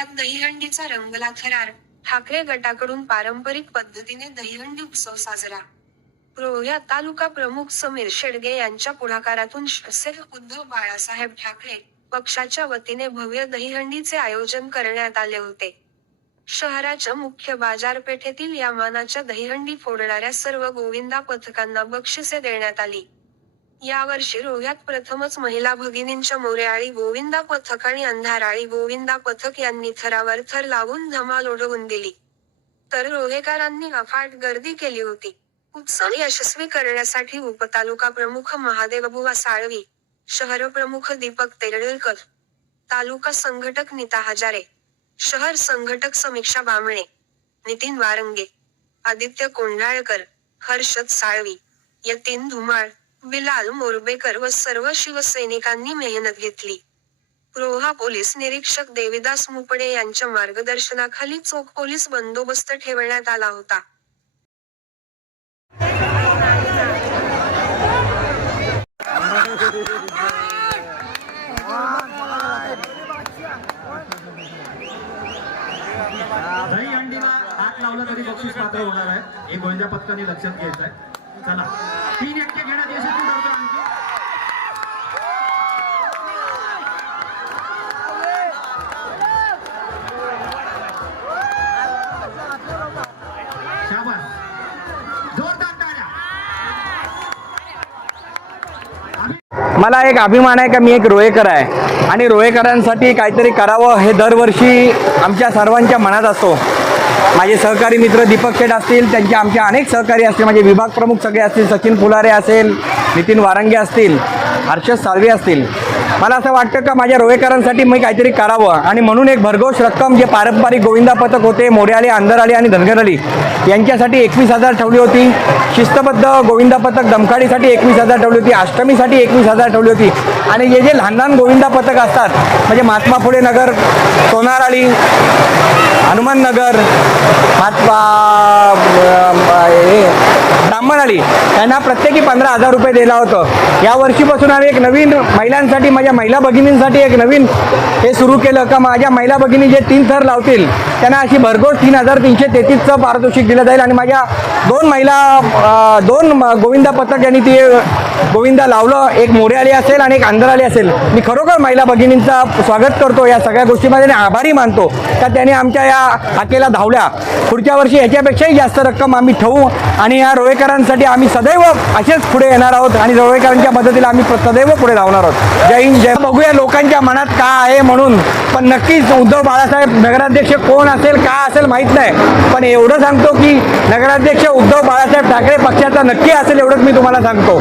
रोह्यात दहीहंडीचा रंगला थरार. ठाकरे गटाकडून पारंपरिक पद्धतीने दहीहंडी उत्सव साजरा. रोह्या तालुका प्रमुख समीर शेडगे यांच्या पुढाकारातून शिवसेना उद्धव बाळासाहेब ठाकरे पक्षाच्या वतीने भव्य दहीहंडीचे आयोजन करण्यात आले होते. शहराच्या मुख्य बाजारपेठेतील या मानाच्या दहीहंडी फोडणाऱ्या सर्व गोविंदा पथकांना बक्षिसे देण्यात आली. यावर्षी रोह्यात प्रथमच महिला भगिनींच्या मोरेआळी गोविंदा पथक आणि अंधाराळी गोविंदा पथक यांनी थरावर थर लावून धमाल उडवून दिली. तर रोहेकरांनी अफाट गर्दी केली होती. उत्सव यशस्वी करण्यासाठी उपतालुका प्रमुख महादेवबुवा साळवी शहर प्रमुख दीपक तेरडलकर तालुका संघटक नीता हजारे शहर संघटक समीक्षा बामणे नितीन वारंगे आदित्य कोंढाळकर हर्षद साळवी यतीन धुमाळ बिलाल मोरबेकर व सर्व शिवसैनिकांनी मेहनत घेतली. रोहा पोलीस निरीक्षक देविदास मुपडे यांच्या मार्गदर्शनाखाली चोख पोलीस बंदोबस्त ठेवण्यात आला होता. दही अंडीला हात लावला तरी बक्षीस पात्र होणार आहे. हे गोंजा पथकाने लक्षात घ्यायचं आहे. चला. तीन एकटे घेण्यात यशस्वी ठरतो आणखी मला एक अभिमान आहे का मी एक रोहेकर आहे. आणि रोहेकरांसाठी काहीतरी करावं हे दरवर्षी आमच्या सर्वांच्या मनात असतो. माझे सहकारी मित्र दीपक शेठ असतील त्यांचे आमचे अनेक सहकारी असतील माझे विभाग प्रमुख सगळे असतील सचिन फुलारे असेल नितीन वारंगे असतील हर्षद साळवे असतील. मला असं वाटतं का माझ्या रोवेकरांसाठी मी काहीतरी करावं. आणि म्हणून एक भरघोष रक्कम जे पारंपरिक गोविंदा पथक होते मोऱ्याले आंधरआली आणि धनगरआली यांच्यासाठी एकवीस हजार ठेवली होती. शिस्तबद्ध गोविंदा पथक दमखाडीसाठी एकवीस हजार ठेवली होती. अष्टमीसाठी एकवीस हजार ठेवली होती. आणि हे जे लहान लहान गोविंदा पथक असतात म्हणजे महात्मा फुले नगर सोनाराळी हनुमान नगर महात्मा हे ब्राह्मणाली त्यांना प्रत्येकी पंधरा हजार रुपये दिला होतं. या वर्षीपासून आम्ही एक नवीन महिलांसाठी माझ्या महिला भगिनींसाठी एक नवीन हे सुरू केलं. का माझ्या महिला भगिनी जे तीन थर लावतील त्यांना अशी भरघोस तीन हजार तीनशे तेहतीसचं पारितोषिक दिलं जाईल. आणि माझ्या दोन महिला दोन गोविंदा पथक यांनी ती गोविंदा लावलं. एक मोरेआली असेल आणि एक आंधराली असेल. मी खरोखर महिला भगिनींचा स्वागत करतो या सगळ्या गोष्टीमध्ये आणि आभारी मानतो. का त्यांनी आमच्या या हाकेला धावल्या. पुढच्या वर्षी ह्याच्यापेक्षाही जास्त रक्कम आम्ही ठेवू आणि या रोहेकरांसाठी आम्ही सदैव असेच पुढे येणार आहोत आणि जवळकरांच्या मदतीला आम्ही सदैव पुढे धावणार आहोत. जय हिंद जय बघूया लोकांच्या मनात का आहे म्हणून. पण नक्कीच उद्धव बाळासाहेब नगराध्यक्ष कोण असेल का असेल माहीत नाही. पण एवढं सांगतो की नगराध्यक्ष उद्धव बाळासाहेब ठाकरे पक्षाचा नक्की असेल एवढंच मी तुम्हाला सांगतो.